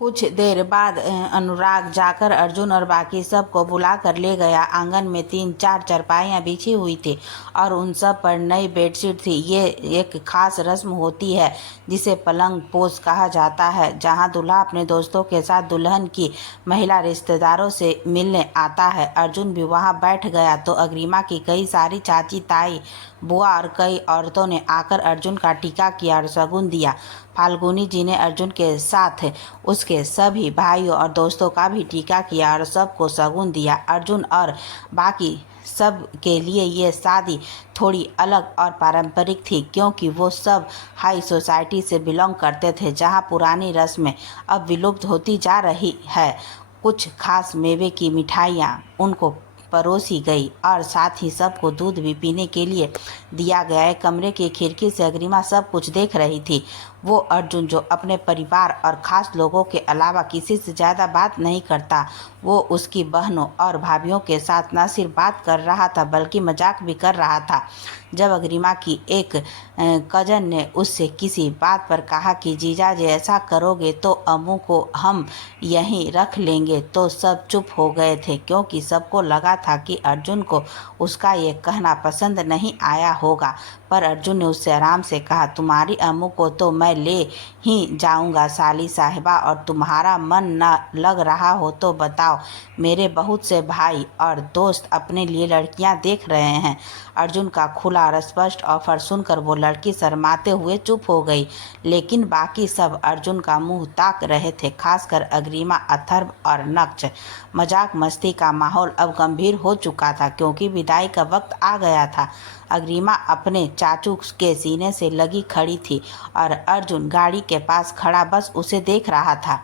कुछ देर बाद अनुराग जाकर अर्जुन और बाकी सब को बुला कर ले गया। आंगन में 3-4 चारपाइयाँ बिछी हुई थी और उन सब पर नई बेडशीट थी। ये एक खास रस्म होती है जिसे पलंग पोस कहा जाता है, जहाँ दूल्हा अपने दोस्तों के साथ दुल्हन की महिला रिश्तेदारों से मिलने आता है। अर्जुन भी वहाँ बैठ गया तो अग्रिमा की कई सारी चाची, ताई, बुआ और कई औरतों ने आकर अर्जुन का टीका किया और शगुन दिया। फाल्गुनी जी ने अर्जुन के साथ उसके सभी भाइयों और दोस्तों का भी टीका किया और सबको शगुन दिया। अर्जुन और बाकी सब के लिए ये शादी थोड़ी अलग और पारंपरिक थी, क्योंकि वो सब हाई सोसाइटी से बिलोंग करते थे, जहाँ पुरानी रस्में अब विलुप्त होती जा रही है। कुछ खास मेवे की मिठाइयाँ उनको परोसी गई और साथ ही सबको दूध भी पीने के लिए दिया गया। एक कमरे की खिड़की से अग्रिमा सब कुछ देख रही थी। वो अर्जुन, जो अपने परिवार और ख़ास लोगों के अलावा किसी से ज़्यादा बात नहीं करता, वो उसकी बहनों और भाभीियों के साथ न सिर्फ बात कर रहा था बल्कि मजाक भी कर रहा था। जब अग्रिमा की एक कज़न ने उससे किसी बात पर कहा कि जीजा जी ऐसा करोगे तो अम्मू को हम यहीं रख लेंगे, तो सब चुप हो गए थे, क्योंकि सबको लगा था कि अर्जुन को उसका ये कहना पसंद नहीं आया होगा। पर अर्जुन ने उससे आराम से कहा, तुम्हारी अम्मू को तो मैं ले ही जाऊंगा साली साहिबा, और तुम्हारा मन न लग रहा हो तो बताओ, मेरे बहुत से भाई और दोस्त अपने लिए लड़कियां देख रहे हैं। अर्जुन का खुला और स्पष्ट ऑफर सुनकर वो लड़की शर्माते हुए चुप हो गई, लेकिन बाकी सब अर्जुन का मुंह ताक रहे थे, खासकर अग्रिमा, अथर्व और नक्ष। मजाक मस्ती का माहौल अब गंभीर हो चुका था, क्योंकि विदाई का वक्त आ गया था। अग्रिमा अपने चाचू के सीने से लगी खड़ी थी और अर्जुन गाड़ी के पास खड़ा बस उसे देख रहा था।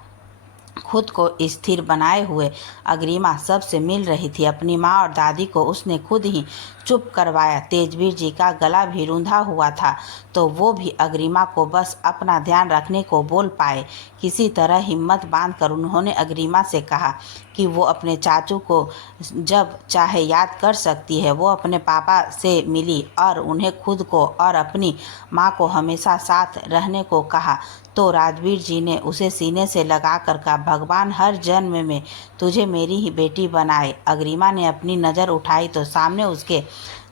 खुद को स्थिर बनाए हुए अग्रिमा सबसे मिल रही थी। अपनी माँ और दादी को उसने खुद ही चुप करवाया। तेजवीर जी का गला भी रूंधा हुआ था, तो वो भी अग्रिमा को बस अपना ध्यान रखने को बोल पाए। किसी तरह हिम्मत बांधकर उन्होंने अग्रिमा से कहा कि वो अपने चाचू को जब चाहे याद कर सकती है। वो अपने पापा से मिली और उन्हें खुद को और अपनी माँ को हमेशा साथ रहने को कहा, तो राजवीर जी ने उसे सीने से लगा कर कहा, भगवान हर जन्म में तुझे मेरी ही बेटी बनाए। अग्रिमा ने अपनी नज़र उठाई तो सामने उसके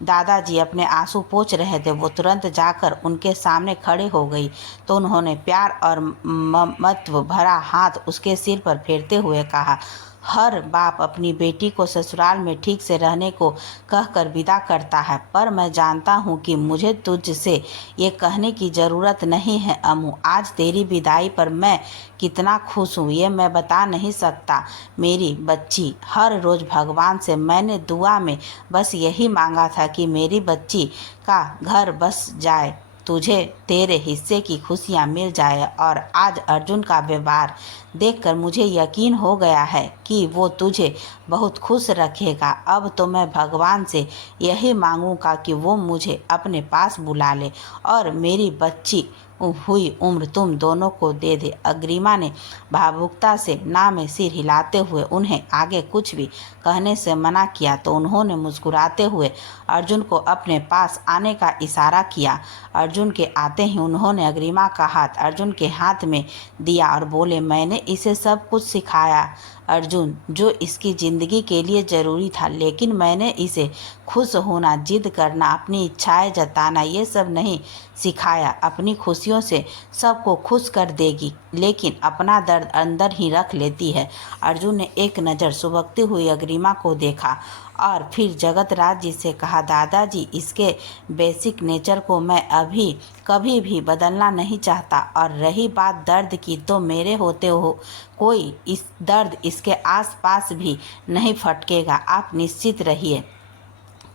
दादाजी अपने आंसू पोंछ रहे थे। वो तुरंत जाकर उनके सामने खड़े हो गई तो उन्होंने प्यार और ममत्व भरा हाथ उसके सिर पर फेरते हुए कहा, हर बाप अपनी बेटी को ससुराल में ठीक से रहने को कहकर विदा करता है, पर मैं जानता हूँ कि मुझे तुझसे ये कहने की ज़रूरत नहीं है अम्मू। आज तेरी विदाई पर मैं कितना खुश हूँ ये मैं बता नहीं सकता। मेरी बच्ची, हर रोज़ भगवान से मैंने दुआ में बस यही मांगा था कि मेरी बच्ची का घर बस जाए, तुझे तेरे हिस्से की खुशियाँ मिल जाए, और आज अर्जुन का व्यवहार देखकर मुझे यकीन हो गया है कि वो तुझे बहुत खुश रखेगा। अब तो मैं भगवान से यही मांगूंगा कि वो मुझे अपने पास बुला ले और मेरी बच्ची हुई उम्र तुम दोनों को दे दे। अग्रिमा ने भावुकता से ना में सिर हिलाते हुए उन्हें आगे कुछ भी कहने से मना किया, तो उन्होंने मुस्कुराते हुए अर्जुन को अपने पास आने का इशारा किया। अर्जुन के आते ही उन्होंने अग्रिमा का हाथ अर्जुन के हाथ में दिया और बोले, मैंने इसे सब कुछ सिखाया अर्जुन, जो इसकी ज़िंदगी के लिए ज़रूरी था, लेकिन मैंने इसे खुश होना, जिद करना, अपनी इच्छाएं जताना ये सब नहीं सिखाया। अपनी खुशियों से सबको खुश कर देगी, लेकिन अपना दर्द अंदर ही रख लेती है। अर्जुन ने एक नज़र सुबकती हुई अग्रिमा को देखा और फिर जगत राज जी से कहा, दादाजी, इसके बेसिक नेचर को मैं अभी कभी भी बदलना नहीं चाहता, और रही बात दर्द की, तो मेरे होते हो कोई इस दर्द इसके आसपास भी नहीं फटकेगा, आप निश्चित रहिए।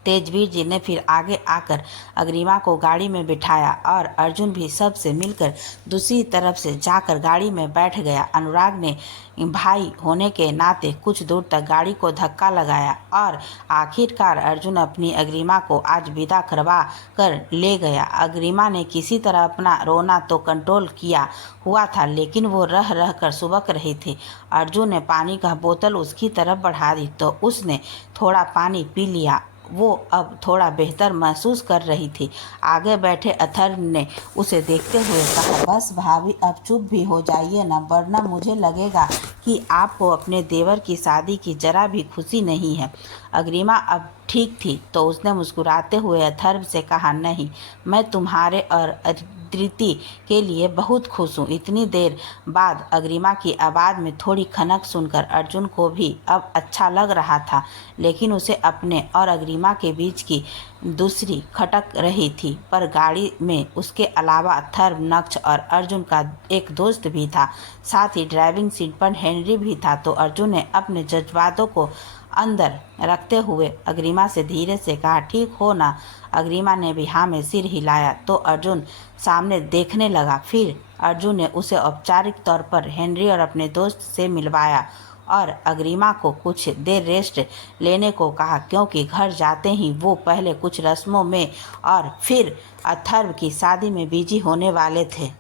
तेजवीर जी ने फिर आगे आकर अग्रिमा को गाड़ी में बिठाया और अर्जुन भी सबसे मिलकर दूसरी तरफ से जाकर गाड़ी में बैठ गया। अनुराग ने भाई होने के नाते कुछ दूर तक गाड़ी को धक्का लगाया और आखिरकार अर्जुन अपनी अग्रिमा को आज विदा करवा कर ले गया। अग्रिमा ने किसी तरह अपना रोना तो कंट्रोल किया हुआ था, लेकिन वो रह रह कर सुबक रही थी। अर्जुन ने पानी का बोतल उसकी तरफ बढ़ा दी तो उसने थोड़ा पानी पी लिया। वो अब थोड़ा बेहतर महसूस कर रही थी। आगे बैठे अथर्व ने उसे देखते हुए कहा, बस भाभी अब चुप भी हो जाइए ना, वरना मुझे लगेगा कि आपको अपने देवर की शादी की जरा भी खुशी नहीं है। अग्रिमा अब ठीक थी तो उसने मुस्कुराते हुए अथर्व से कहा, नहीं, मैं तुम्हारे और अदिति के लिए बहुत खुश हूँ। इतनी देर बाद अग्रिमा की आवाज़ में थोड़ी खनक सुनकर अर्जुन को भी अब अच्छा लग रहा था, लेकिन उसे अपने और अग्रिमा के बीच की दूसरी खटक रही थी। पर गाड़ी में उसके अलावा अथर्व, नक्ष और अर्जुन का एक दोस्त भी था, साथ ही ड्राइविंग सीट पर हेनरी भी था। तो अर्जुन ने अपने जज्बातों को अंदर रखते हुए अग्रिमा से धीरे से कहा, ठीक हो ना? अग्रिमा ने भी हाँ में सिर हिलाया तो अर्जुन सामने देखने लगा। फिर अर्जुन ने उसे औपचारिक तौर पर हेनरी और अपने दोस्त से मिलवाया और अग्रिमा को कुछ देर रेस्ट लेने को कहा, क्योंकि घर जाते ही वो पहले कुछ रस्मों में और फिर अथर्व की शादी में बिजी होने वाले थे।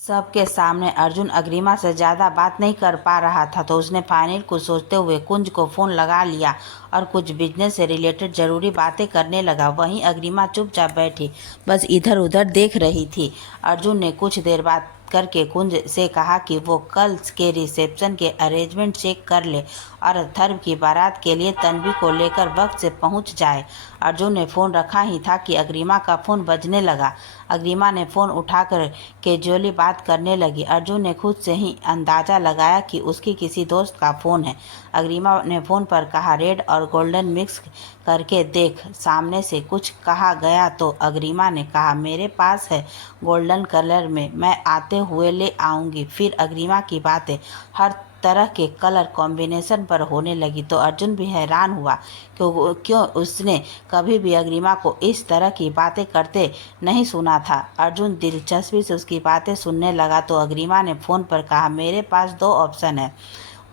सबके सामने अर्जुन अग्रिमा से ज़्यादा बात नहीं कर पा रहा था, तो उसने फाइनल को सोचते हुए कुंज को फ़ोन लगा लिया और कुछ बिजनेस से रिलेटेड ज़रूरी बातें करने लगा। वहीं अग्रिमा चुपचाप बैठी बस इधर उधर देख रही थी। अर्जुन ने कुछ देर बाद करके कुंज से कहा कि वो कल के रिसेप्शन के अरेंजमेंट चेक कर ले और अथर्व की बारात के लिए तन्वी को लेकर वक्त से पहुंच जाए। अर्जुन ने फ़ोन रखा ही था कि अग्रिमा का फ़ोन बजने लगा। अग्रिमा ने फ़ोन उठाकर कैजुअली बात करने लगी। अर्जुन ने खुद से ही अंदाज़ा लगाया कि उसकी किसी दोस्त का फ़ोन है। अग्रिमा ने फ़ोन पर कहा, रेड और गोल्डन मिक्स करके देख। सामने से कुछ कहा गया तो अग्रिमा ने कहा, मेरे पास है गोल्डन कलर में, मैं आते हुए ले आऊँगी। फिर अग्रिमा की बातें हर तरह के कलर कॉम्बिनेशन पर होने लगी तो अर्जुन भी हैरान हुआ क्यों उसने कभी भी अग्रिमा को इस तरह की बातें करते नहीं सुना था। अर्जुन दिलचस्पी से उसकी बातें सुनने लगा तो अग्रिमा ने फ़ोन पर कहा, मेरे पास 2 ऑप्शन है,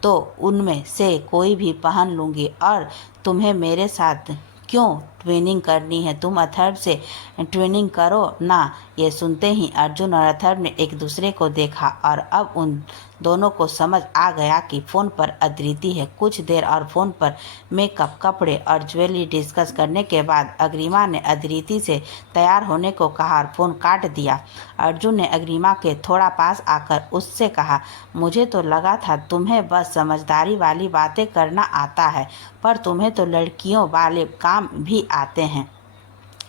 तो उनमें से कोई भी पहन लूँगी। और तुम्हें मेरे साथ क्यों ट्विनिंग करनी है? तुम अथर्व से ट्विनिंग करो ना। ये सुनते ही अर्जुन और अथर्व ने एक दूसरे को देखा और अब उन दोनों को समझ आ गया कि फ़ोन पर अदिति है। कुछ देर और फ़ोन पर मेकअप, कपड़े और ज्वेलरी डिस्कस करने के बाद अग्रिमा ने अदिति से तैयार होने को कहा और फ़ोन काट दिया। अर्जुन ने अग्रिमा के थोड़ा पास आकर उससे कहा, मुझे तो लगा था तुम्हें बस समझदारी वाली बातें करना आता है, पर तुम्हें तो लड़कियों वाले काम भी आते हैं।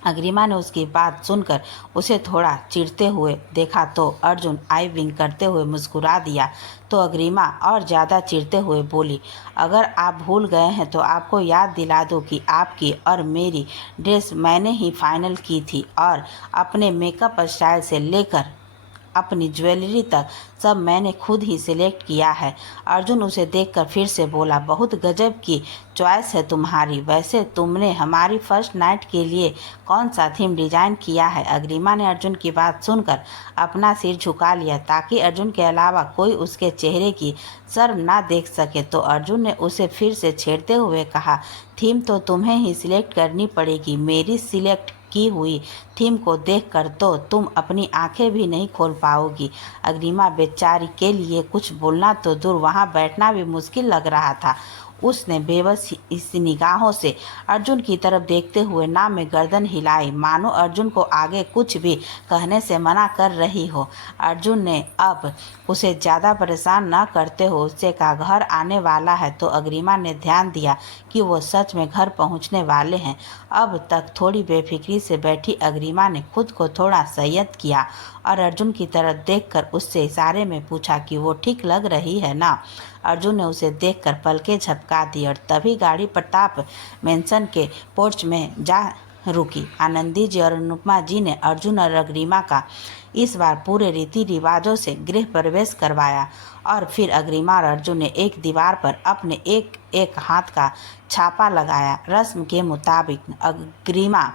अग्रिमा ने उसकी बात सुनकर उसे थोड़ा चिढ़ते हुए देखा तो अर्जुन आई विंक करते हुए मुस्कुरा दिया। तो अग्रिमा और ज़्यादा चिढ़ते हुए बोली, अगर आप भूल गए हैं तो आपको याद दिला दूं कि आपकी और मेरी ड्रेस मैंने ही फाइनल की थी और अपने मेकअप स्टाइल से लेकर अपनी ज्वेलरी तक सब मैंने खुद ही सिलेक्ट किया है। अर्जुन उसे देखकर फिर से बोला, बहुत गजब की चॉइस है तुम्हारी। वैसे तुमने हमारी फर्स्ट नाइट के लिए कौन सा थीम डिजाइन किया है? अग्रिमा ने अर्जुन की बात सुनकर अपना सिर झुका लिया ताकि अर्जुन के अलावा कोई उसके चेहरे की शर्म ना देख सके। तो अर्जुन ने उसे फिर से छेड़ते हुए कहा, थीम तो तुम्हें ही सिलेक्ट करनी पड़ेगी। मेरी सिलेक्ट की हुई थीम को देखकर तो तुम अपनी आंखें भी नहीं खोल पाओगी। अग्रिमा बेचारी के लिए कुछ बोलना तो दूर, वहां बैठना भी मुश्किल लग रहा था। उसने बेबस इस निगाहों से अर्जुन की तरफ देखते हुए ना में गर्दन हिलाई, मानो अर्जुन को आगे कुछ भी कहने से मना कर रही हो। अर्जुन ने अब उसे ज़्यादा परेशान न करते हो उससे कहा, घर आने वाला है। तो अग्रिमा ने ध्यान दिया कि वो सच में घर पहुंचने वाले हैं। अब तक थोड़ी बेफिक्री से बैठी अग्रिमा ने खुद को थोड़ा संयत किया और अर्जुन की तरफ देखकर उससे इशारे में पूछा कि वो ठीक लग रही है ना। अर्जुन ने उसे देखकर पलकें झपका दी और तभी गाड़ी प्रताप मेंशन के पोर्च में जा रुकी। आनंदी जी और अनुपमा जी ने अर्जुन और अग्रिमा का इस बार पूरे रीति रिवाजों से गृह प्रवेश करवाया और फिर अग्रिमा और अर्जुन ने एक दीवार पर अपने एक एक हाथ का छापा लगाया। रस्म के मुताबिक अग्रिमा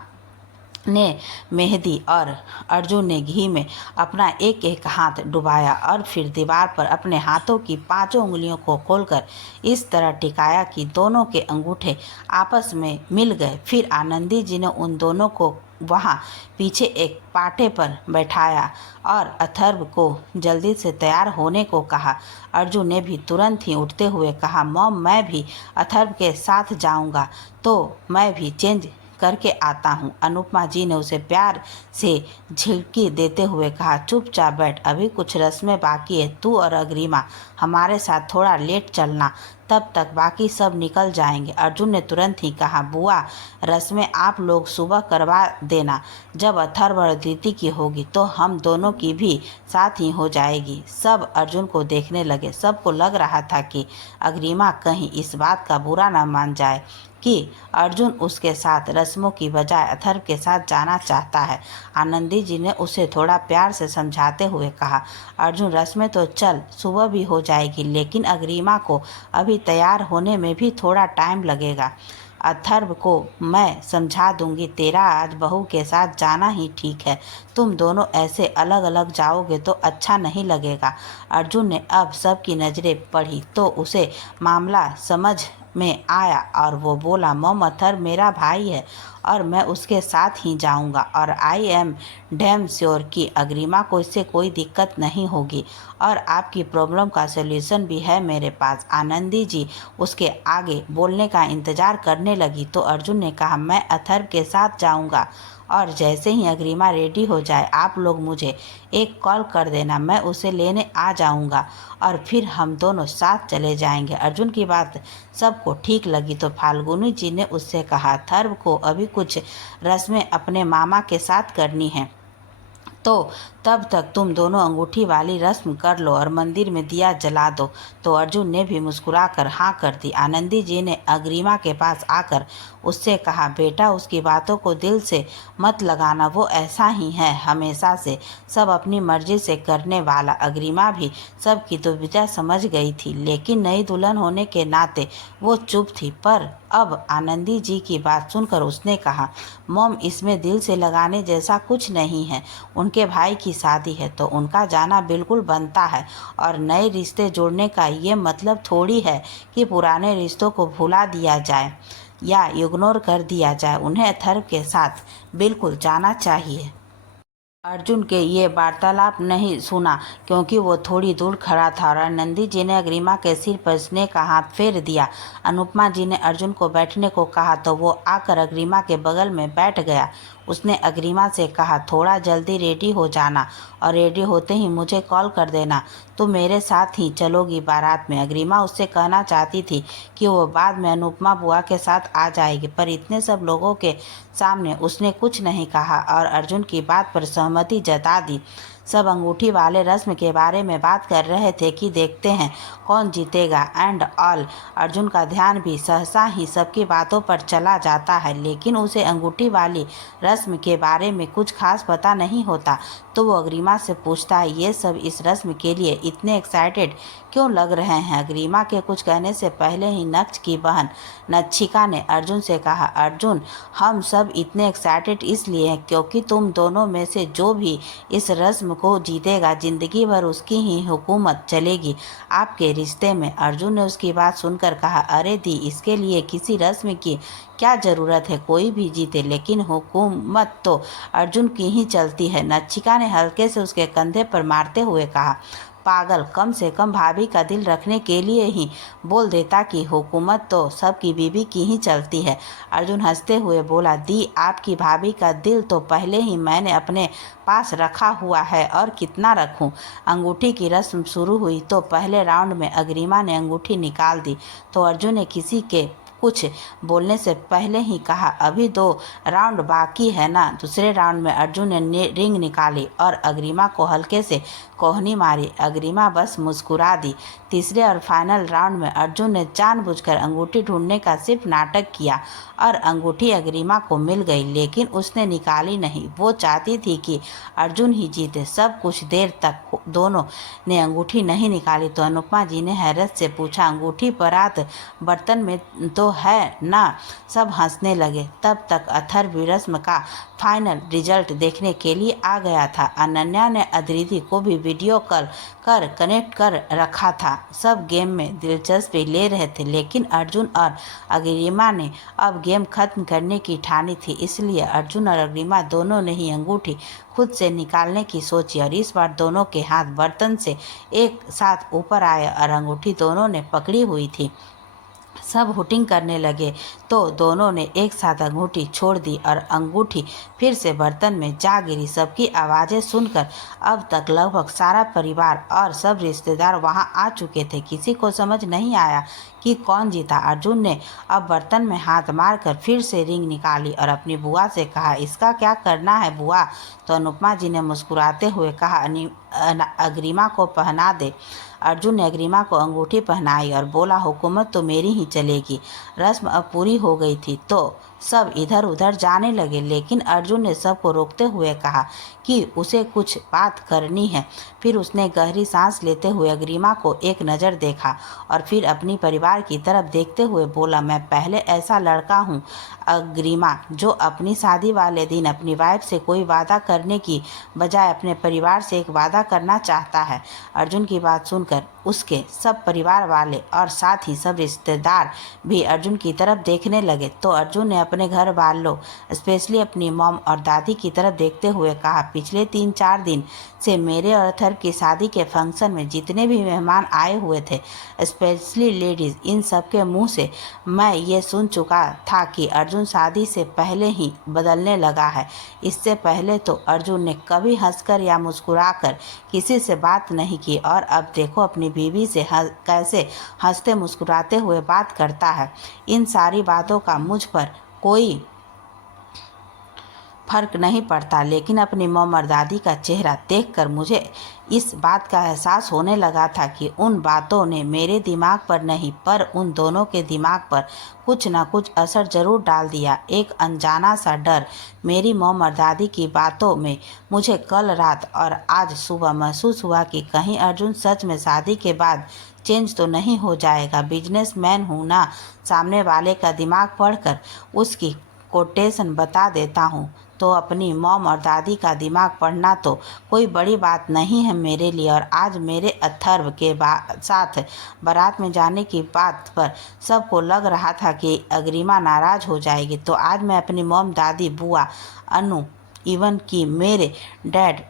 ने मेहंदी और अर्जुन ने घी में अपना एक एक हाथ डुबाया और फिर दीवार पर अपने हाथों की 5 उंगलियों को खोलकर इस तरह टिकाया कि दोनों के अंगूठे आपस में मिल गए। फिर आनंदी जी ने उन दोनों को वहाँ पीछे एक पाटे पर बैठाया और अथर्व को जल्दी से तैयार होने को कहा। अर्जुन ने भी तुरंत ही उठते हुए कहा, मॉम मैं भी अथर्व के साथ जाऊंगा, तो मैं भी चेंज करके आता हूँ। अनुपमा जी ने उसे प्यार से झिड़की देते हुए कहा, चुपचाप बैठ, अभी कुछ रस्में बाकी है। तू और अग्रिमा हमारे साथ थोड़ा लेट चलना, तब तक बाकी सब निकल जाएंगे। अर्जुन ने तुरंत ही कहा, बुआ रस्में आप लोग सुबह करवा देना, जब अथर्व और अदिति की होगी तो हम दोनों की भी साथ ही हो जाएगी। सब अर्जुन को देखने लगे। सबको लग रहा था कि अग्रिमा कहीं इस बात का बुरा न मान जाए कि अर्जुन उसके साथ रस्मों की बजाय अथर्व के साथ जाना चाहता है। आनंदी जी ने उसे थोड़ा प्यार से समझाते हुए कहा, अर्जुन रस्में तो चल सुबह भी हो जाएगी, लेकिन अग्रिमा को अभी तैयार होने में भी थोड़ा टाइम लगेगा। अथर्व को मैं समझा दूंगी, तेरा आज बहू के साथ जाना ही ठीक है। तुम दोनों ऐसे अलग अलग जाओगे तो अच्छा नहीं लगेगा। अर्जुन ने अब सबकी नज़रें पढ़ी तो उसे मामला समझ में आया और वो बोला, मॉम अथर्व मेरा भाई है और मैं उसके साथ ही जाऊंगा और आई एम डैम श्योर कि अग्रिमा को इससे कोई दिक्कत नहीं होगी और आपकी प्रॉब्लम का सलूशन भी है मेरे पास। आनंदी जी उसके आगे बोलने का इंतज़ार करने लगी तो अर्जुन ने कहा, मैं अथर्व के साथ जाऊंगा और जैसे ही अग्रिमा रेडी हो जाए आप लोग मुझे एक कॉल कर देना, मैं उसे लेने आ जाऊंगा और फिर हम दोनों साथ चले जाएंगे। अर्जुन की बात सबको ठीक लगी तो फाल्गुनी जी ने उससे कहा, अथर्व को अभी कुछ रस्में अपने मामा के साथ करनी है, तो तब तक तुम दोनों अंगूठी वाली रस्म कर लो और मंदिर में दिया जला दो। तो अर्जुन ने भी मुस्कुराकर हाँ कर दी। आनंदी जी ने अग्रिमा के पास आकर उससे कहा, बेटा उसकी बातों को दिल से मत लगाना, वो ऐसा ही है हमेशा से, सब अपनी मर्जी से करने वाला। अग्रिमा भी सबकी दुविधा समझ गई थी, लेकिन नई दुल्हन होने के नाते वो चुप थी। पर अब आनंदी जी की बात सुनकर उसने कहा, मॉम इसमें दिल से लगाने जैसा कुछ नहीं है, उनके भाई की शादी है तो उनका जाना बिल्कुल बनता है और नए रिश्ते जोड़ने का ये मतलब थोड़ी है कि पुराने रिश्तों को भुला दिया जाए या इग्नोर कर दिया जाए। उन्हें अथर्व के साथ बिल्कुल जाना चाहिए। अर्जुन के ये वार्तालाप नहीं सुना क्योंकि वो थोड़ी दूर खड़ा था और आनंदी जी ने अग्रिमा के सिर पर स्नेह का हाथ फेर दिया। अनुपमा जी ने अर्जुन को बैठने को कहा तो वो आकर अग्रिमा के बगल में बैठ गया। उसने अग्रिमा से कहा, थोड़ा जल्दी रेडी हो जाना और रेडी होते ही मुझे कॉल कर देना, तुम मेरे साथ ही चलोगी बारात में। अग्रिमा उससे कहना चाहती थी कि वो बाद में अनुपमा बुआ के साथ आ जाएगी, पर इतने सब लोगों के सामने उसने कुछ नहीं कहा और अर्जुन की बात पर सहमति जता दी। सब अंगूठी वाले रस्म के बारे में बात कर रहे थे कि देखते हैं कौन जीतेगा एंड ऑल। अर्जुन का ध्यान भी सहसा ही सबकी बातों पर चला जाता है, लेकिन उसे अंगूठी वाली रस्म के बारे में कुछ खास पता नहीं होता। तो वो अग्रिमा से पूछता है, ये सब इस रस्म के लिए इतने एक्साइटेड क्यों लग रहे हैं? अग्रिमा के कुछ कहने से पहले ही नक्श की बहन नच्छिका ने अर्जुन से कहा, अर्जुन हम सब इतने एक्साइटेड इसलिए हैं क्योंकि तुम दोनों में से जो भी इस रस्म को जीतेगा जिंदगी भर उसकी ही हुकूमत चलेगी आपके रिश्ते में। अर्जुन ने उसकी बात सुनकर कहा, अरे दी इसके लिए किसी रस्म की क्या ज़रूरत है, कोई भी जीते लेकिन हुकूमत तो अर्जुन की ही चलती है। नच्छिका ने हल्के से उसके कंधे पर मारते हुए कहा, पागल, कम से कम भाभी का दिल रखने के लिए ही बोल देता कि हुकूमत तो सबकी बीबी की ही चलती है। अर्जुन हंसते हुए बोला, दी आपकी भाभी का दिल तो पहले ही मैंने अपने पास रखा हुआ है और कितना रखूं। अंगूठी की रस्म शुरू हुई तो पहले राउंड में अग्रिमा ने अंगूठी निकाल दी तो अर्जुन ने किसी के कुछ बोलने से पहले ही कहा, अभी 2 राउंड बाकी है ना। दूसरे राउंड में अर्जुन ने रिंग निकाली और अग्रिमा को हल्के से कोहनी मारी। अग्रिमा बस मुस्कुरा दी। तीसरे और फाइनल राउंड में अर्जुन ने जानबूझकर अंगूठी ढूंढने का सिर्फ नाटक किया और अंगूठी अग्रिमा को मिल गई, लेकिन उसने निकाली नहीं। वो चाहती थी कि अर्जुन ही जीते। सब कुछ देर तक दोनों ने अंगूठी नहीं निकाली तो अनुपमा जी ने हैरत से पूछा, अंगूठी परात बर्तन में तो है ना। सब हंसने लगे। तब तक अथर्व रस्म का फाइनल रिजल्ट देखने के लिए आ गया था। अनन्या ने अदिति को भी वीडियो कॉल कर कनेक्ट कर रखा था। सब गेम में दिलचस्पी ले रहे थे, लेकिन अर्जुन और अग्रिमा ने अब गेम खत्म करने की ठानी थी। इसलिए अर्जुन और अग्रिमा दोनों ने ही अंगूठी खुद से निकालने की सोची और इस बार दोनों के हाथ बर्तन से एक साथ ऊपर आए और अंगूठी दोनों ने पकड़ी हुई थी। सब हुटिंग करने लगे तो दोनों ने एक साथ अंगूठी छोड़ दी और अंगूठी फिर से बर्तन में जा गिरी। सबकी आवाज़ें सुनकर अब तक लगभग सारा परिवार और सब रिश्तेदार वहां आ चुके थे। किसी को समझ नहीं आया कि कौन जीता। अर्जुन ने अब बर्तन में हाथ मारकर फिर से रिंग निकाली और अपनी बुआ से कहा, इसका क्या करना है बुआ? तो अनुपमा जी ने मुस्कुराते हुए कहा, अग्रिमा को पहना दे। अर्जुन ने अग्रिमा को अंगूठी पहनाई और बोला, हुकूमत तो मेरी ही चलेगी। रस्म अब पूरी हो गई थी तो सब इधर उधर जाने लगे, लेकिन अर्जुन ने सबको रोकते हुए कहा कि उसे कुछ बात करनी है। फिर उसने गहरी सांस लेते हुए अग्रिमा को एक नज़र देखा और फिर अपनी परिवार की तरफ देखते हुए बोला, मैं पहले ऐसा लड़का हूँ अग्रिमा जो अपनी शादी वाले दिन अपनी वाइफ से कोई वादा करने की बजाय अपने परिवार से एक वादा करना चाहता है। अर्जुन की बात सुनकर उसके सब परिवार वाले और साथ ही सब रिश्तेदार भी अर्जुन की तरफ देखने लगे तो अर्जुन ने अपने घर वालों स्पेशली अपनी मॉम और दादी की तरफ देखते हुए कहा, पिछले 3-4 दिन से मेरे और अथर्व की शादी के फंक्शन में जितने भी मेहमान आए हुए थे, स्पेशली लेडीज़, इन सब के मुँह से मैं ये सुन चुका था कि अर्जुन शादी से पहले ही बदलने लगा है। इससे पहले तो अर्जुन ने कभी हंसकर या मुस्कुराकर किसी से बात नहीं की और अब देखो अपनी बीवी से कैसे हंसते मुस्कुराते हुए बात करता है। इन सारी बातों का मुझ पर कोई फर्क नहीं पड़ता, लेकिन अपनी मॉम और दादी का चेहरा देखकर मुझे इस बात का एहसास होने लगा था कि उन बातों ने मेरे दिमाग पर नहीं पर उन दोनों के दिमाग पर कुछ ना कुछ असर जरूर डाल दिया। एक अनजाना सा डर मेरी मॉम और दादी की बातों में मुझे कल रात और आज सुबह महसूस हुआ कि कहीं अर्जुन सच में शादी के बाद चेंज तो नहीं हो जाएगा। बिजनेसमैन हूँ ना, सामने वाले का दिमाग पढ़कर उसकी कोटेशन बता देता हूँ तो अपनी मॉम और दादी का दिमाग पढ़ना तो कोई बड़ी बात नहीं है मेरे लिए। और आज मेरे अथर्व के साथ बारात में जाने की बात पर सबको लग रहा था कि अग्रिमा नाराज़ हो जाएगी, तो आज मैं अपनी मॉम, दादी, बुआ, अनु, इवन कि मेरे डैड,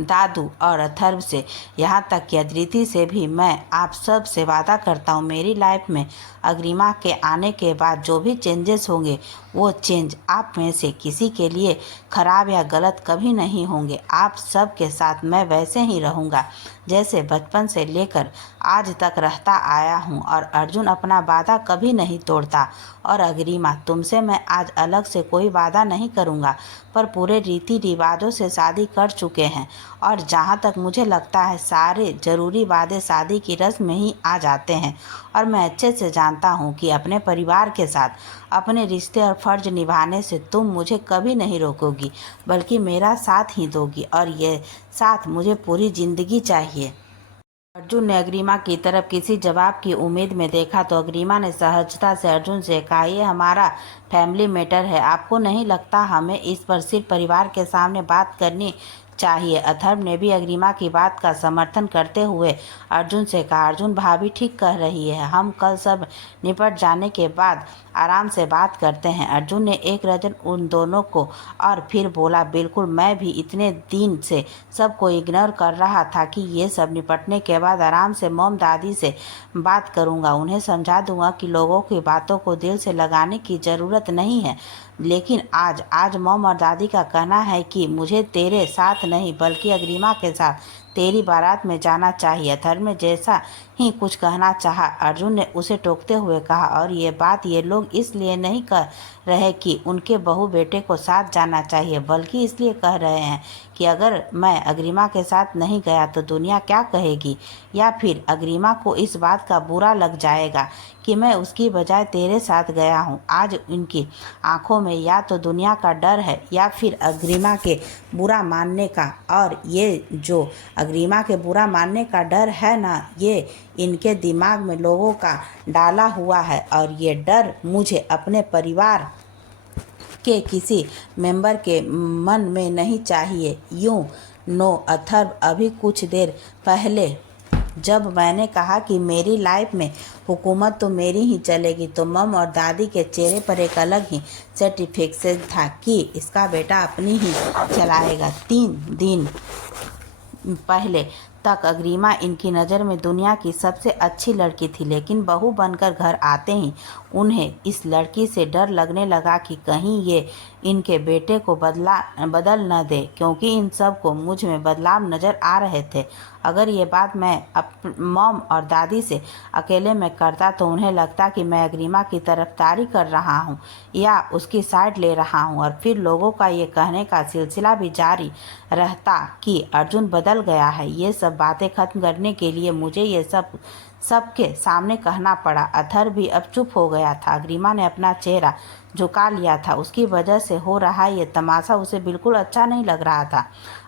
दादू और अथर्व से यहाँ तक कि अदिति से भी मैं आप सब से वादा करता हूँ, मेरी लाइफ में अग्रिमा के आने के बाद जो भी चेंजेस होंगे वो चेंज आप में से किसी के लिए ख़राब या गलत कभी नहीं होंगे। आप सब के साथ मैं वैसे ही रहूँगा जैसे बचपन से लेकर आज तक रहता आया हूँ और अर्जुन अपना वादा कभी नहीं तोड़ता। और अग्रिमा, तुमसे मैं आज अलग से कोई वादा नहीं करूँगा, पर पूरे रीति रिवाजों से शादी कर चुके हैं और जहाँ तक मुझे लगता है सारे ज़रूरी वादे शादी की रस्म में ही आ जाते हैं। और मैं अच्छे से जानता हूँ कि अपने परिवार के साथ अपने रिश्ते और फ़र्ज निभाने से तुम मुझे कभी नहीं रोकोगी, बल्कि मेरा साथ ही दोगी और ये साथ मुझे पूरी ज़िंदगी चाहिए। अर्जुन ने अग्रिमा की तरफ किसी जवाब की उम्मीद में देखा तो अग्रिमा ने सहजता से अर्जुन से कहा, ये हमारा फैमिली मैटर है, आपको नहीं लगता हमें इस पर सिर्फ परिवार के सामने बात करनी चाहिए? अथर्व ने भी अग्रिमा की बात का समर्थन करते हुए अर्जुन से कहा, अर्जुन भाभी ठीक कह रही है, हम कल सब निपट जाने के बाद आराम से बात करते हैं। अर्जुन ने एक नज़र उन दोनों को और फिर बोला, बिल्कुल, मैं भी इतने दिन से सबको इग्नोर कर रहा था कि ये सब निपटने के बाद आराम से मॉम दादी से बात करूँगा, उन्हें समझा दूँगा कि लोगों की बातों को दिल से लगाने की ज़रूरत नहीं है। लेकिन आज मॉम और दादी का कहना है कि मुझे तेरे साथ नहीं बल्कि अग्रिमा के साथ तेरी बारात में जाना चाहिए। अथर्व ने जैसा ही कुछ कहना चाहा, अर्जुन ने उसे टोकते हुए कहा, और ये बात ये लोग इसलिए नहीं कह रहे कि उनके बहू बेटे को साथ जाना चाहिए, बल्कि इसलिए कह रहे हैं कि अगर मैं अग्रिमा के साथ नहीं गया तो दुनिया क्या कहेगी, या फिर अग्रिमा को इस बात का बुरा लग जाएगा कि मैं उसकी बजाय तेरे साथ गया हूँ। आज इनकी आंखों में या तो दुनिया का डर है या फिर अग्रिमा के बुरा मानने का, और ये जो अग्रिमा के बुरा मानने का डर है ना, ये इनके दिमाग में लोगों का डाला हुआ है, और ये डर मुझे अपने परिवार के किसी मेंबर के मन में नहीं चाहिए। यूं नो अथर्व, अभी कुछ देर पहले जब मैंने कहा कि मेरी लाइफ में हुकूमत तो मेरी ही चलेगी, तो मम और दादी के चेहरे पर एक अलग ही सर्टिफिकेशन था कि इसका बेटा अपनी ही चलाएगा। 3 दिन पहले तक अग्रिमा इनकी नज़र में दुनिया की सबसे अच्छी लड़की थी, लेकिन बहू बनकर घर आते ही उन्हें इस लड़की से डर लगने लगा कि कहीं ये इनके बेटे को बदल न दे, क्योंकि इन सब को मुझ में बदलाव नज़र आ रहे थे। अगर ये बात मैं मॉम और दादी से अकेले में करता तो उन्हें लगता कि मैं अग्रिमा की तरफदारी कर रहा हूँ या उसकी साइड ले रहा हूँ, और फिर लोगों का ये कहने का सिलसिला भी जारी रहता कि अर्जुन बदल गया है। ये सब बातें खत्म करने के लिए मुझे ये सबके सामने कहना पड़ा। अथर भी अब चुप हो गया था। अग्रिमा ने अपना चेहरा झुका लिया था। उसकी वजह से हो रहा ये तमाशा उसे बिल्कुल अच्छा नहीं लग रहा था।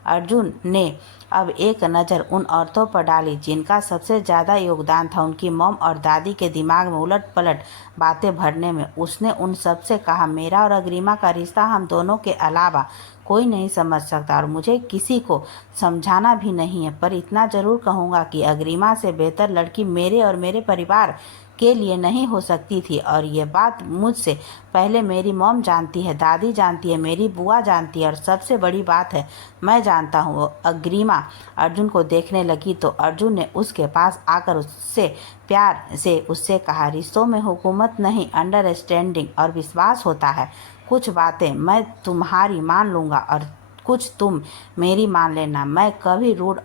अर्जुन ने अब एक नज़र उन औरतों पर डाली जिनका सबसे ज़्यादा योगदान था उनकी मॉम और दादी के दिमाग में उलट पलट बातें भरने में। उसने उन सब से कहा, मेरा और अग्रिमा का रिश्ता हम दोनों के अलावा कोई नहीं समझ सकता, और मुझे किसी को समझाना भी नहीं है, पर इतना ज़रूर कहूँगा कि अग्रिमा से बेहतर लड़की मेरे और मेरे परिवार के लिए नहीं हो सकती थी। और ये बात मुझसे पहले मेरी मॉम जानती है, दादी जानती है, मेरी बुआ जानती है, और सबसे बड़ी बात है मैं जानता हूँ। अग्रिमा अर्जुन को देखने लगी तो अर्जुन ने उसके पास आकर उससे प्यार से उससे कहा, रिश्तों में हुकूमत नहीं, अंडरस्टैंडिंग और विश्वास होता है। कुछ बातें मैं तुम्हारी मान लूँगा और कुछ तुम मेरी मान लेना। मैं कभी रूड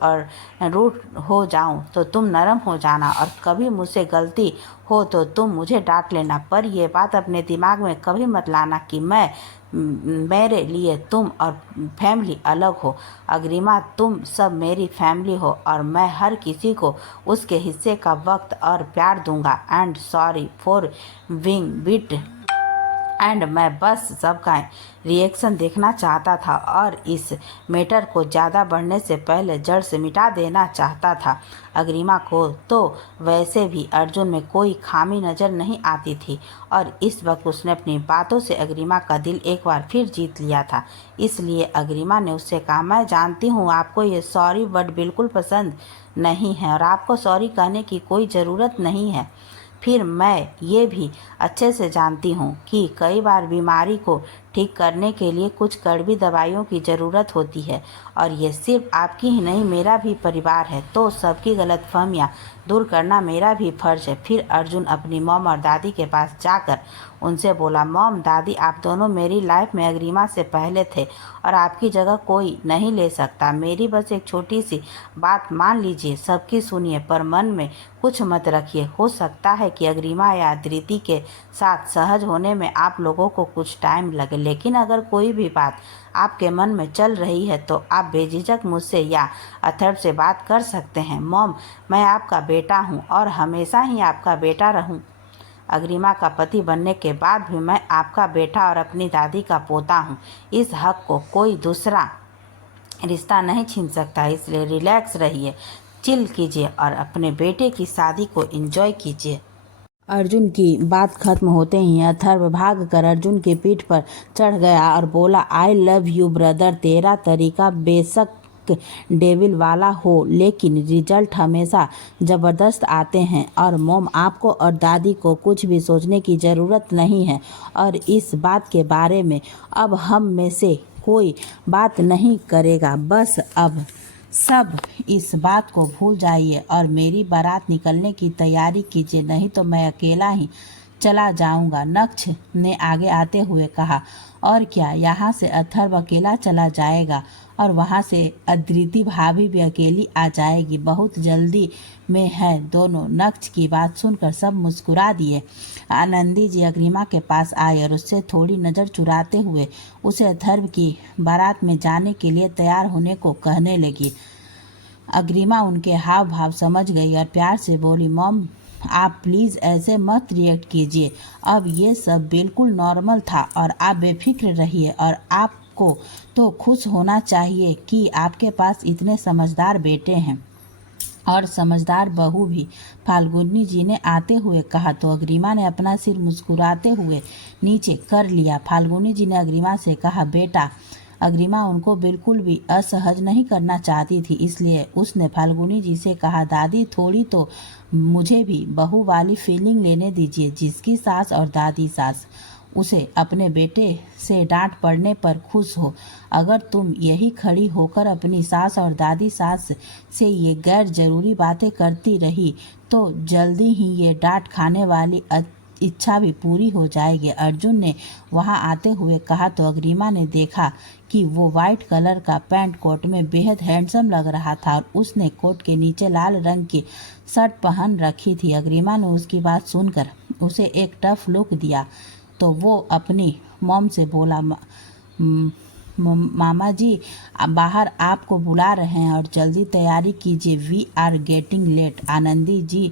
हो जाऊं तो तुम नरम हो जाना, और कभी मुझसे गलती हो तो तुम मुझे डांट लेना। पर यह बात अपने दिमाग में कभी मत लाना कि मेरे लिए तुम और फैमिली अलग हो। अग्रिमा, तुम सब मेरी फैमिली हो, और मैं हर किसी को उसके हिस्से का वक्त और प्यार दूंगा। And sorry for being bit and मैं बस सबका रिएक्शन देखना चाहता था और इस मैटर को ज़्यादा बढ़ने से पहले जड़ से मिटा देना चाहता था। अग्रिमा को तो वैसे भी अर्जुन में कोई खामी नज़र नहीं आती थी, और इस वक्त उसने अपनी बातों से अग्रिमा का दिल एक बार फिर जीत लिया था। इसलिए अग्रिमा ने उससे कहा, मैं जानती हूँ आपको ये सॉरी वर्ड बिल्कुल पसंद नहीं है, और आपको सॉरी कहने की कोई ज़रूरत नहीं है। फिर मैं ये भी अच्छे से जानती हूँ कि कई बार बीमारी को ठीक करने के लिए कुछ कड़वी दवाइयों की ज़रूरत होती है, और ये सिर्फ आपकी ही नहीं मेरा भी परिवार है, तो सबकी गलतफहमियाँ दूर करना मेरा भी फ़र्ज़ है। फिर अर्जुन अपनी मॉम और दादी के पास जाकर उनसे बोला, मॉम दादी, आप दोनों मेरी लाइफ में अग्रिमा से पहले थे और आपकी जगह कोई नहीं ले सकता। मेरी बस एक छोटी सी बात मान लीजिए, सबकी सुनिए, पर मन में कुछ मत रखिए। हो सकता है कि अग्रिमा या धृति के साथ सहज होने में आप लोगों को कुछ टाइम लगे, लेकिन अगर कोई भी बात आपके मन में चल रही है तो आप बेझिझक मुझसे या अथर्व से बात कर सकते हैं। मॉम, मैं आपका बेटा हूँ और हमेशा ही आपका बेटा रहूँ। अग्रिमा का पति बनने के बाद भी मैं आपका बेटा और अपनी दादी का पोता हूँ। इस हक को कोई दूसरा रिश्ता नहीं छीन सकता, इसलिए रिलैक्स रहिए, चिल कीजिए और अपने बेटे की शादी को एंजॉय कीजिए। अर्जुन की बात खत्म होते ही अथर्व भाग कर अर्जुन की पीठ पर चढ़ गया और बोला, आई लव यू ब्रदर। तेरा तरीका बेशक डेविल वाला हो, लेकिन रिजल्ट हमेशा ज़बरदस्त आते हैं। और मॉम, आपको और दादी को कुछ भी सोचने की ज़रूरत नहीं है, और इस बात के बारे में अब हम में से कोई बात नहीं करेगा। बस अब सब इस बात को भूल जाइए और मेरी बारात निकलने की तैयारी कीजिए, नहीं तो मैं अकेला ही चला जाऊंगा। नक्ष ने आगे आते हुए कहा, और क्या, यहाँ से अथर्व अकेला चला जाएगा और वहाँ से अद्रिति भाभी भी अकेली आ जाएगी। बहुत जल्दी में है दोनों। नक्ष की बात सुनकर सब मुस्कुरा दिए। आनंदी जी अग्रिमा के पास आए और उससे थोड़ी नज़र चुराते हुए उसे अथर्व की बारात में जाने के लिए तैयार होने को कहने लगी। अग्रिमा उनके हाव भाव समझ गई और प्यार से बोली, मॉम आप प्लीज़ ऐसे मत रिएक्ट कीजिए। अब ये सब बिल्कुल नॉर्मल था और आप बेफिक्र रहिए। और आपको तो खुश होना चाहिए कि आपके पास इतने समझदार बेटे हैं और समझदार बहू भी, फाल्गुनी जी ने आते हुए कहा। तो अग्रिमा ने अपना सिर मुस्कुराते हुए नीचे कर लिया। फाल्गुनी जी ने अग्रिमा से कहा, बेटा। अग्रिमा उनको बिल्कुल भी असहज नहीं करना चाहती थी, इसलिए उसने फाल्गुनी जी से कहा, दादी थोड़ी तो मुझे भी बहू वाली फीलिंग लेने दीजिए, जिसकी सास और दादी सास उसे अपने बेटे से डांट पड़ने पर खुश हो। अगर तुम यही खड़ी होकर अपनी सास और दादी सास से ये गैर जरूरी बातें करती रही तो जल्दी ही ये डांट खाने वाली इच्छा भी पूरी हो जाएगी। अर्जुन ने वहां आते हुए कहा। तो अग्रिमा ने देखा कि वो वाइट कलर का पैंट कोट में बेहद हैंडसम लग रहा था और उसने कोट के नीचे लाल रंग की शर्ट पहन रखी थी। अग्रिमा ने उसकी बात सुनकर उसे एक टफ लुक दिया तो वो अपनी मॉम से बोला, मामा जी बाहर आपको बुला रहे हैं और जल्दी तैयारी कीजिए, we are getting late. Anandi ji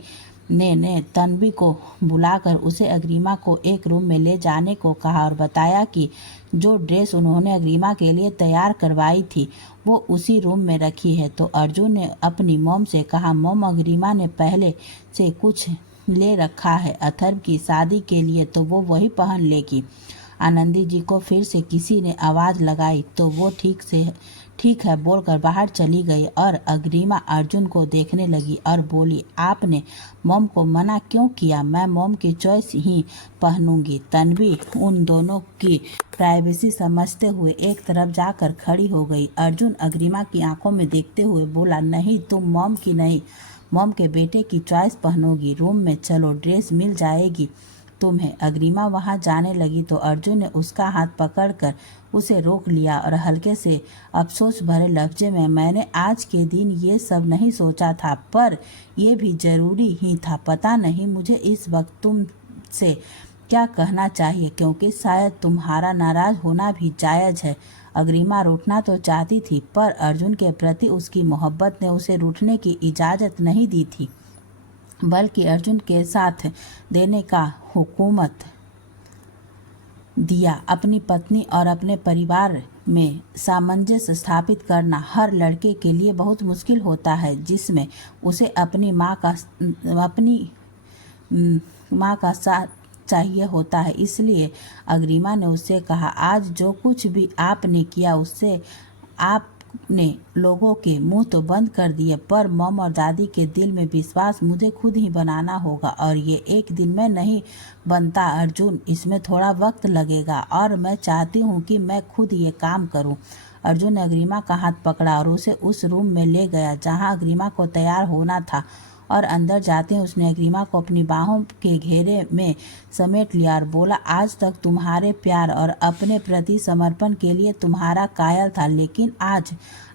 ने तन्वी को बुलाकर उसे अग्रिमा को एक रूम में ले जाने को कहा और बताया कि जो ड्रेस उन्होंने अग्रिमा के लिए तैयार करवाई थी वो उसी रूम में रखी है। तो अर्जुन ने अपनी मॉम से कहा, मॉम अग्रिमा ने पहले से कुछ ले रखा है अथर्व की शादी के लिए, तो वो वही पहन लेगी। आनंदी जी को फिर से किसी ने आवाज़ लगाई तो वो ठीक है बोलकर बाहर चली गई और अग्रिमा अर्जुन को देखने लगी और बोली, आपने मॉम को मना क्यों किया? मैं मॉम की चॉइस ही पहनूंगी। तन्वी उन दोनों की प्राइवेसी समझते हुए एक तरफ जाकर खड़ी हो गई। अर्जुन अग्रिमा की आंखों में देखते हुए बोला, नहीं तुम मॉम की नहीं, मॉम के बेटे की चॉइस पहनोगी। रूम में चलो, ड्रेस मिल जाएगी तुम्हें। अग्रिमा वहां जाने लगी तो अर्जुन ने उसका हाथ पकड़कर उसे रोक लिया और हल्के से अफसोस भरे लफ्जे में, मैंने आज के दिन ये सब नहीं सोचा था, पर यह भी जरूरी ही था। पता नहीं मुझे इस वक्त तुमसे क्या कहना चाहिए, क्योंकि शायद तुम्हारा नाराज होना भी जायज़ है। अग्रिमा रूठना तो चाहती थी, पर अर्जुन के प्रति उसकी मोहब्बत ने उसे रूठने की इजाज़त नहीं दी थी, बल्कि अर्जुन के साथ देने का हुकूमत दिया। अपनी पत्नी और अपने परिवार में सामंजस्य स्थापित करना हर लड़के के लिए बहुत मुश्किल होता है, जिसमें उसे अपनी माँ का साथ चाहिए होता है। इसलिए अग्रिमा ने उससे कहा, आज जो कुछ भी आपने किया उससे आपने लोगों के मुंह तो बंद कर दिए, पर मॉम और दादी के दिल में विश्वास मुझे खुद ही बनाना होगा और ये एक दिन में नहीं बनता अर्जुन, इसमें थोड़ा वक्त लगेगा और मैं चाहती हूँ कि मैं खुद ये काम करूँ। अर्जुन ने अग्रिमा का हाथ पकड़ा और उसे उस रूम में ले गया जहाँ अग्रिमा को तैयार होना था और अंदर जाते ही उसने अग्रिमा को अपनी बाहों के घेरे में समेट लिया और बोला, आज तक तुम्हारे प्यार और अपने प्रति समर्पण के लिए तुम्हारा कायल था, लेकिन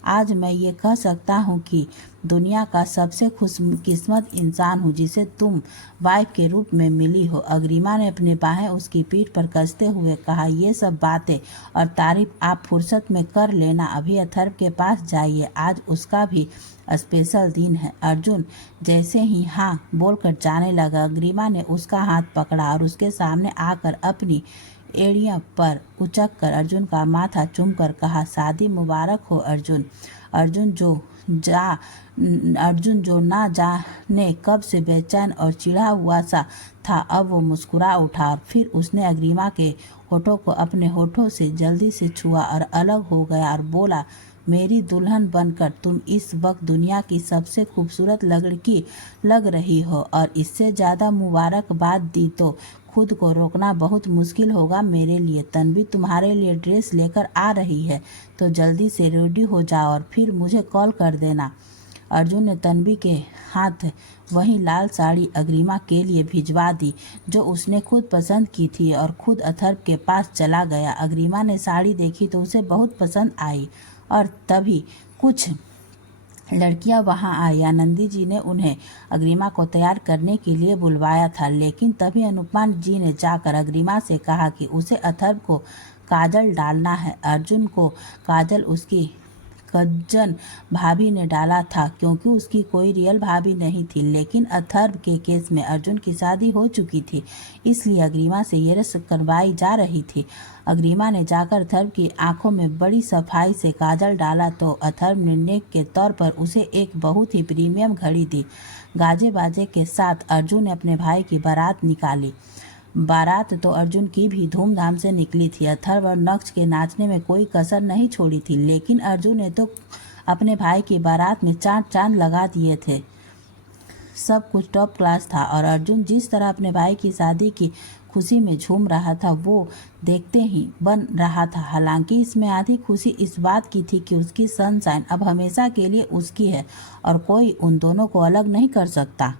आज मैं ये कह सकता हूँ कि दुनिया का सबसे खुशकिस्मत इंसान हूँ जिसे तुम वाइफ के रूप में मिली हो। अग्रिमा ने अपनी बाहें उसकी पीठ पर कसते हुए कहा, ये सब बातें और तारीफ आप फुर्सत में कर लेना, अभी अथर्व के पास जाइए, आज उसका भी स्पेशल दिन है। अर्जुन जैसे ही हाँ बोलकर जाने लगा, अग्रिमा ने उसका हाथ पकड़ा और उसके सामने आकर अपनी एड़ियों पर उचक कर अर्जुन का माथा चूमकर कहा, शादी मुबारक हो अर्जुन। अर्जुन जो ना जाने कब से बेचैन और चिढ़ा हुआ सा था, अब वो मुस्कुरा उठा और फिर उसने अग्रिमा के होठों को अपने होठों से जल्दी से छुआ और अलग हो गया और बोला, मेरी दुल्हन बनकर तुम इस वक्त दुनिया की सबसे खूबसूरत लड़की लग रही हो और इससे ज़्यादा मुबारकबाद दी तो खुद को रोकना बहुत मुश्किल होगा मेरे लिए। तन्वी तुम्हारे लिए ड्रेस लेकर आ रही है, तो जल्दी से रेडी हो जाओ और फिर मुझे कॉल कर देना। अर्जुन ने तन्वी के हाथ वही लाल साड़ी अग्रिमा के लिए भिजवा दी जो उसने खुद पसंद की थी और खुद अथर्व के पास चला गया। अग्रिमा ने साड़ी देखी तो उसे बहुत पसंद आई और तभी कुछ लड़कियां वहां आई। आनंदी जी ने उन्हें अग्रिमा को तैयार करने के लिए बुलवाया था, लेकिन तभी अनुपमा जी ने जाकर अग्रिमा से कहा कि उसे अथर्व को काजल डालना है। अर्जुन को काजल उसकी कजन भाभी ने डाला था, क्योंकि उसकी कोई रियल भाभी नहीं थी। लेकिन अथर्व के केस में अर्जुन की शादी हो चुकी थी, इसलिए अग्रिमा से ये रस्म करवाई जा रही थी। अग्रिमा ने जाकर अथर्व की आंखों में बड़ी सफाई से काजल डाला तो अथर्व ने नेक के तौर पर उसे एक बहुत ही प्रीमियम घड़ी दी। गाजे बाजे के साथ अर्जुन ने अपने भाई की बारात निकाली। बारात तो अर्जुन की भी धूमधाम से निकली थी। अथर्व और नक्श के नाचने में कोई कसर नहीं छोड़ी थी, लेकिन अर्जुन ने तो अपने भाई की बारात में चांद लगा दिए थे। सब कुछ टॉप क्लास था और अर्जुन जिस तरह अपने भाई की शादी की खुशी में झूम रहा था वो देखते ही बन रहा था। हालांकि इसमें आधी खुशी इस बात की थी कि उसकी सनशाइन अब हमेशा के लिए उसकी है और कोई उन दोनों को अलग नहीं कर सकता।